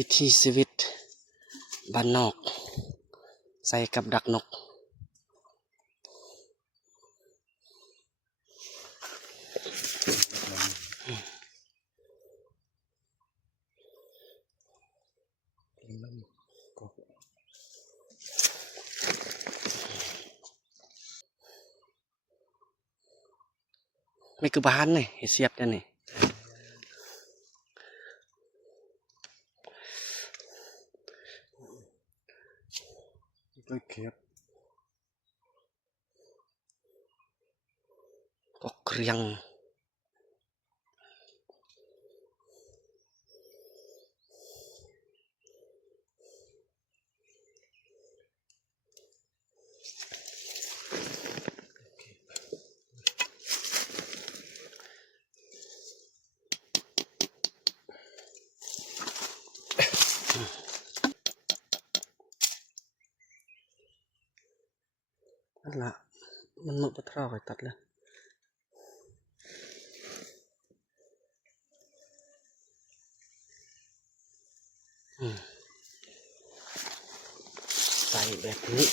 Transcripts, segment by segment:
วิถีชีวิตบ้านนอกใส่กับดักนกไม่คือบ้านนี่เสียบได้นี่ก็เข็บก็เกรียงนั่นละมันหมดปลาทอดไปตัดเลยใส่แบบนี้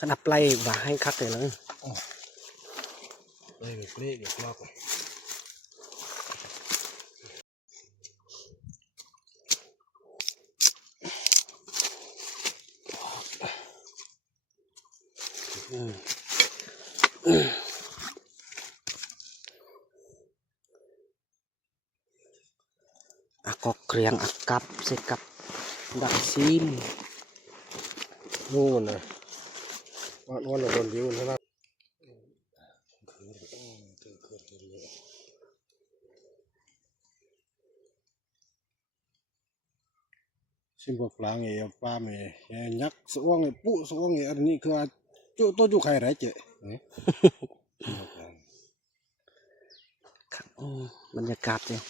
ขนาดปลายว่าให้คักเลยนะเลยเปรี้ยวกรอบก็เกรียงกับเสกับดักซีนนู่นนะวันละคนเดียวนะชิมพวกปลาเงี้ยปลาเมี่ยยักษ์สวงเงี้ยปุ๊สวงเงี้ยอันนี้คือจุตัวจุใครไรเจ๊บรรยากาศเลย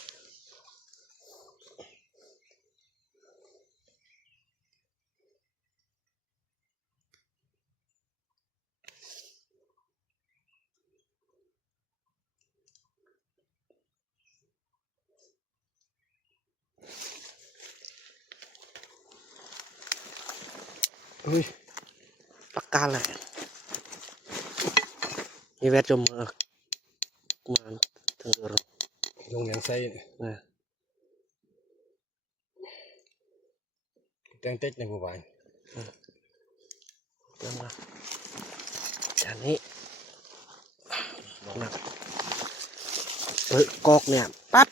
เฮ้ยปากกาเลยมีแวดจมมาถึงเดือนลงอย่างไส้แตงเต็กในหมู่บ้านเติมมาจานนี้กอกเนี่ยปั๊บ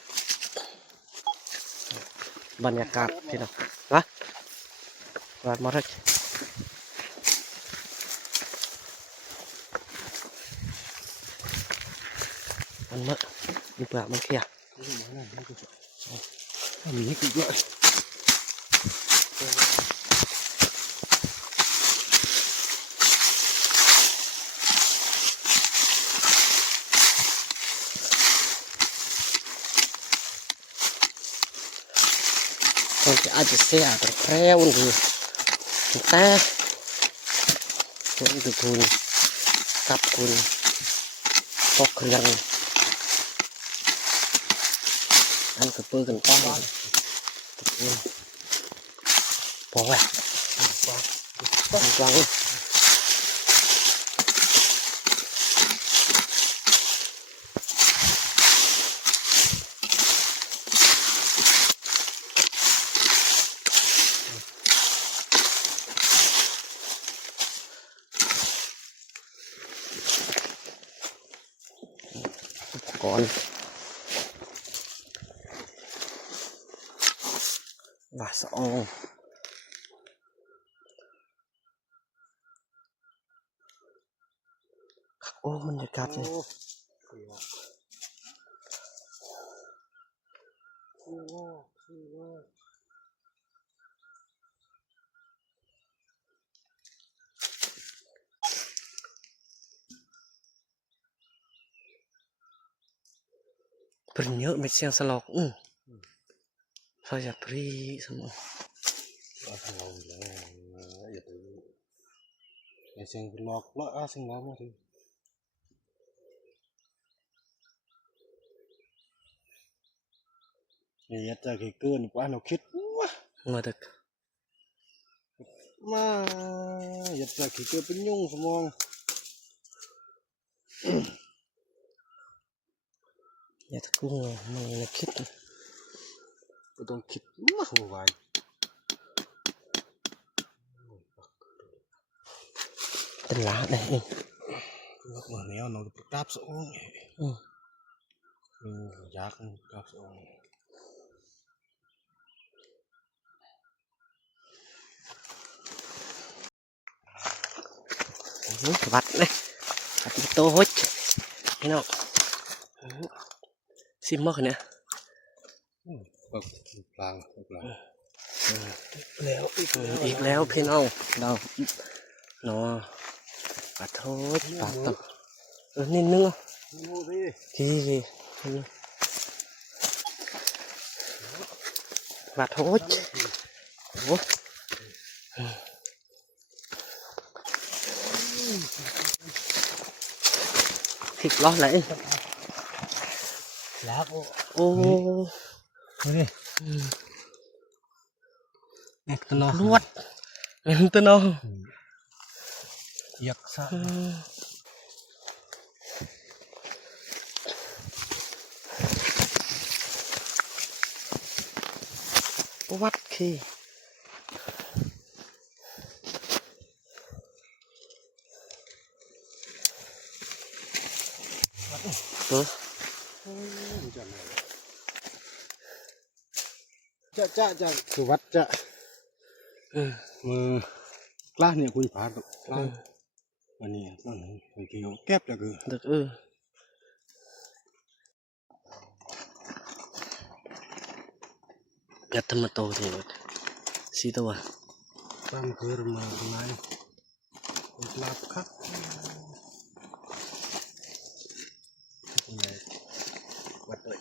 บรรยากาศที่เราวะวาดมาทักมันเมื่อมีเปลือกมันเคลียร์มีให้กินด้วยคนจะอาจจะเสียแต่แพร่วันคือแต่คนคือคุณกับคุณก็เครียงอันคือปืนกันป้องพอแหวกกลางก่อนว่าสองโอ้บรรยากาศเลยเป็นเยอะไม่เสียงสลอกเขาจะพรีสมองเราแล้วอย่าไปอย่าเสียงหลอกล่อเสียงล้อมาที ยัดจะขี้เกินกว่าเราคิดวะ มาดึก มายัดจะขี้เกินเป็นยุ่งสมอง อย่าตะกุ้งมึงนะคิด ก็ต้องคิดมาหัวไว เป็นล้านเลยเอง ลูกเหนียวน้องกราบสอง อืม อยากกราบสอง วัดเลยวัดโตฮดพี่น้องซิมมากเนี่ย ปักกลางแล้ว อีกแล้วพี่น้องเราเนาะขอโทษปากต่อนิดนึงอ่ะ ดูสิ ที่ขอโทษโอ้ผิดล้อไหล แล้ว โอ้ ดูดิเนี่ยตะนอ ลวดเห็นตัวน้อง ยักษ์ซะ วัดขี้จะคือวัดจะมือกล้าเนี่ยคุณผากับกล้าอันนี้นั่นบางทีเขาแก็บจะคือ ดึกยัดธรรมโตทีหมดสีตัว ตามคือมาทำไมคุณลาบครับวัดเลย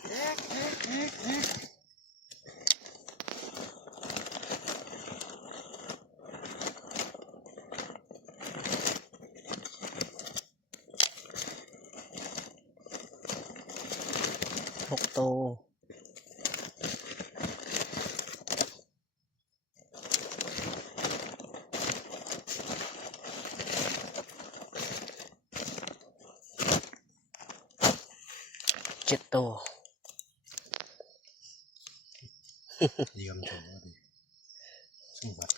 6 โต7 โต เยี่ยมชมว่าดิสมบัติ